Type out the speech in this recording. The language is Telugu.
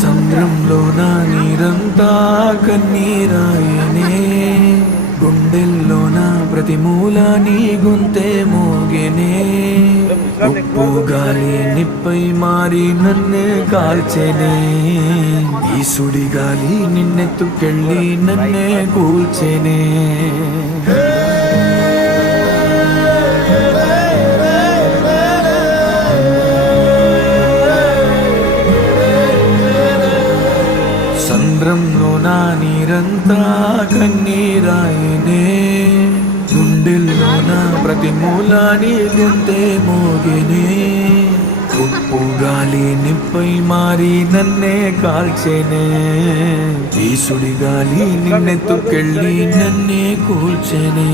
సంద్రంలో నా నీరంతా కన్నీరాయనే, గుండెల్లో నా ప్రతి మూల నీ గొంతే మోగెనే. ఉప్పు గాలి నిప్పై మారి నన్నే కాల్చెనే, ఈ సుడి గాలి నిన్నెత్తుకెళ్ళి నన్నే కూల్చెనే. సంద్రంలో నా నీరంతా కన్నీరాయనే, గుండెల్లో నా ప్రతి మూల నీ గొంతే మోగెనే. ఉప్పు గాలి నిప్పై మారి నన్నే కాల్చెనే, ఈ సుడి గాలి నిన్నెత్తుకెళ్ళి నన్నే కూల్చెనే.